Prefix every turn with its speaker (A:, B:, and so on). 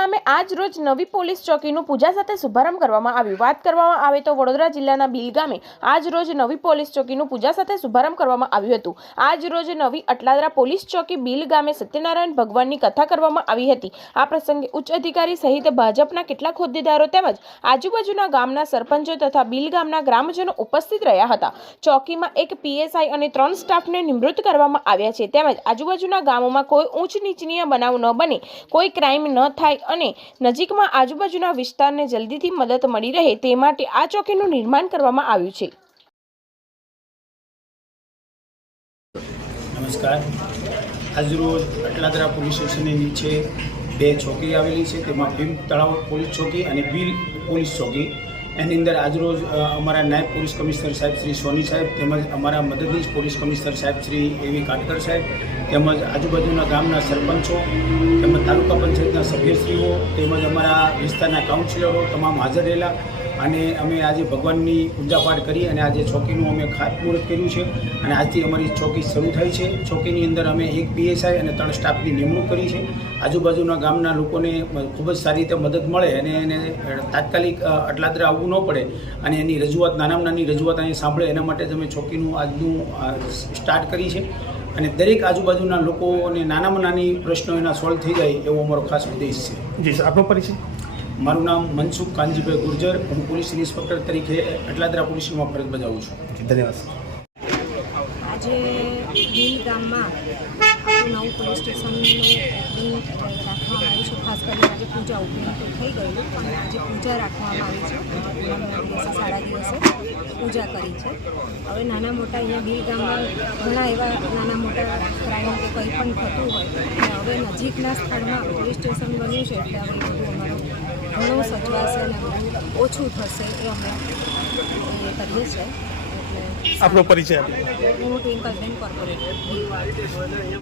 A: ગામે આજ રોજ નવી પોલીસ ચોકીનું પૂજા સાથે શુભારંભ કરવામાં આવ્યું. વાત કરવામાં આવે તો વડોદરા જિલ્લાના બિલ ગામે આજ રોજ નવી પોલીસ ચોકીનું પૂજા સાથે શુભારંભ કરવામાં આવ્યું હતું. આજ રોજ નવી અટલાદરા પોલીસ ચોકી બિલ ગામે સત્યનારાયણ ભગવાનની કથા કરવામાં આવી હતી. આ પ્રસંગે ઉચ્ચ અધિકારી સહિત ભાજપના કેટલાક હોદ્દેદારો તેમજ આજુબાજુના ગામના સરપંચો તથા બિલ ગામના ગ્રામજનો ઉપસ્થિત રહ્યા હતા. ચોકીમાં એક પીએસઆઈ અને ત્રણ સ્ટાફને નિમૃત્ત કરવામાં આવ્યા છે. તેમજ આજુબાજુના ગામોમાં કોઈ ઊંચ નીચનીય બનાવ ન બને, કોઈ ક્રાઇમ ન થાય અને નજીકમાં આજુબાજુના વિસ્તારને જલ્દીથી મદદ મળી રહે તે માટે આ ચોકીનું નિર્માણ કરવામાં આવ્યું છે.
B: નમસ્કાર. આજરોજ અટલાદરા પોલીસ સ્ટેશનની નીચે બે ચોકી આવેલી છે. તેમાં ભીમ તળાવ પોલીસ ચોકી અને બિલ પોલીસ ચોકી. એની અંદર આજરોજ અમારા નાયબ પોલીસ કમિશનર સાહેબ શ્રી સોની સાહેબ તેમજ અમારા મદદનીશ પોલીસ કમિશનર સાહેબ શ્રી એવી કાટકર સાહેબ તેમજ આજુબાજુના ગામના સરપંચો તેમજ તાલુકા પંચાયતના સભ્યશ્રીઓ તેમજ અમારા વિસ્તારના કાઉન્સિલરો તમામ હાજર રહેલા અને અમે આજે ભગવાનની પૂજાપાઠ કરી અને આજે ચોકીનું અમે ખાતમુહૂર્ત કર્યું છે. અને આજથી અમારી ચોકી શરૂ થઈ છે. ચોકીની અંદર અમે એક પીએસઆઈ અને ત્રણ સ્ટાફની નિમણૂક કરી છે. આજુબાજુના ગામના લોકોને ખૂબ જ સારી રીતે મદદ મળે અને એને તાત્કાલિક અટલાદરે આવવું ન પડે અને એની રજૂઆત, નાનામાં નાની રજૂઆત અહીં સાંભળે એના માટે અમે ચોકીનું આજનું સ્ટાર્ટ કરી છે. અને દરેક આજુબાજુના લોકોને નાનામાં નાની પ્રશ્નો એના સોલ્વ થઈ જાય એવો અમારો ખાસ ઉદ્દેશ છે.
C: જી સર આપણો પરિચય?
B: મારું નામ મનસુખ કાનજીભાઈ ગુર્જર. હું પોલીસ ઇન્સ્પેક્ટર તરીકે અટલાદરા પોલીસમાં ફરજ બજાવું છું.
C: ધન્યવાદ
D: આજે ગીલ ગામમાં નવું પોલીસ સ્ટેશનનું રાખવામાં આવ્યું છે. ખાસ કરીને આજે પૂજા ઓપનિંગ થઈ ગયું અને આજે પૂજા રાખવામાં આવી છે. દિવસે સાડા દિવસે પૂજા કરી છે. હવે નાના મોટા અહીંયા ગીલ ગામમાં ઘણા એવા નાના મોટા ક્રાઇમ કે કંઈ પણ થતું હોય હવે નજીકના સ્થળમાં પોલીસ સ્ટેશન બન્યું છે એટલે હવે બધું અમારું ઘણું સચવાશે અને ઓછું થશે એ અમે એ કરીએ છીએ.
C: આપણો પરિચય
D: હું ટ્વિંકલબેન કોર્પોરેટર.